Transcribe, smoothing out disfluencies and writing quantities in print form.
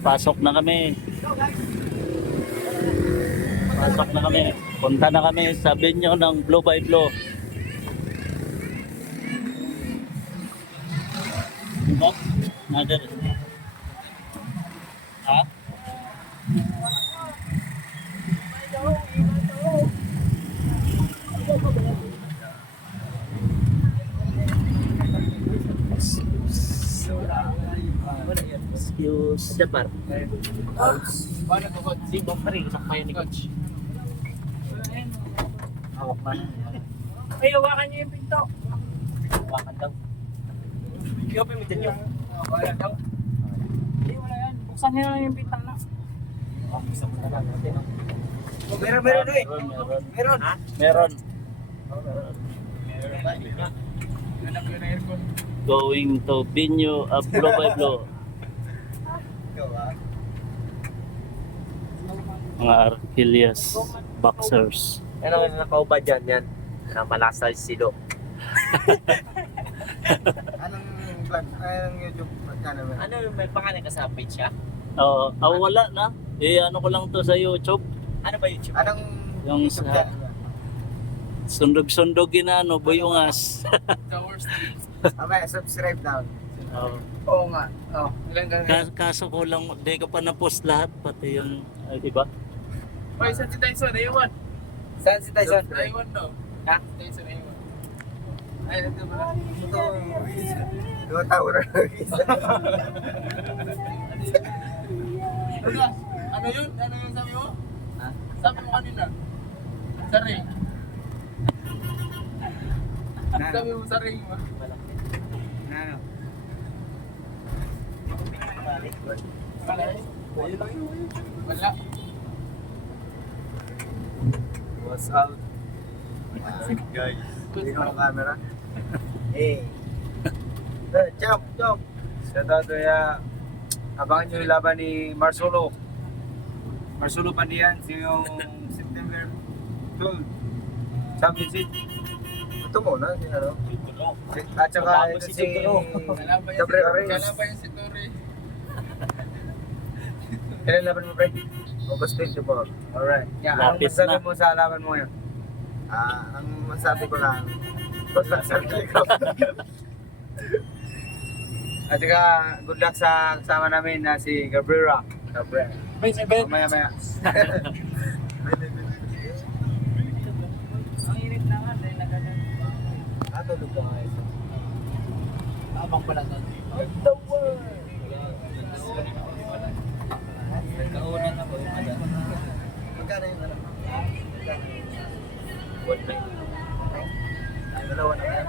Pasok na kami. Pasok na kami. Punta na kami sa venue ng Blue by Blue. Diba? Nader. Ha? Excuse. Japar. Paano ko, coach? Si Bob pa rin, sakmayan ni coach. Hawak na. Ay, hawakan niyo yung pinto. Hawakan daw. I-open mo dyan yun. Wala daw. Hindi, wala yan. Buksan niyo lang yung pintana. Buksan mo na lang natin. Meron. Meron. Ha? Meron. Anak ko na aircon. Going to venue of Blue by Blue. Mga Arquilias boxers. Ano ang nakauba dyan yan? Na malasay silo. Anong vlog? Anong YouTube channel mo? Ano may pangalan ka sa page siya? Wala na. Ano ko lang to sa YouTube. Ano ba YouTube? Anong Yung YouTube sa channel mo? sundog-sundog buyungas. May subscribe daw. Oo nga. Oh. Kaso ko lang, di ka pa na-post lahat, pati yung, iba? Hoy, saan si Tyson? Aywan. Saan si Tyson? Aywan daw. Ha? Tyson, aywan. Ay, ito ba? Ito. 2 taon na. Ano yun? Ano yung sabi mo? Ha? Sabi mo kanina. Sari. Sabi mo sari mo. Ano? Wala eh. Wala. What's up? Guys. Hindi ko camera. Hey. Jump. Shout out to ya. Abangan nyo yung laban ni Marcelo Pandian yung September 12 Championship. Ito muna si ano. At saka ito si Gabriel Reyes. Kalaban yung si Tori. Kailan laban mo, pre? August 24. Alright. Yeah, anong Lapis masabi na. mo sa laban mo ngayon? Ang masabi ko lang, good luck sa Ligap. At saka, good luck sa kasama namin na si Gabriel. Maya. Ang init na nga dahil nagano. Tulog ka nga isa. Abang pala doon. The world! Nagkaunan ako yung ada. Magkano yung ano? One night. Dalawa na.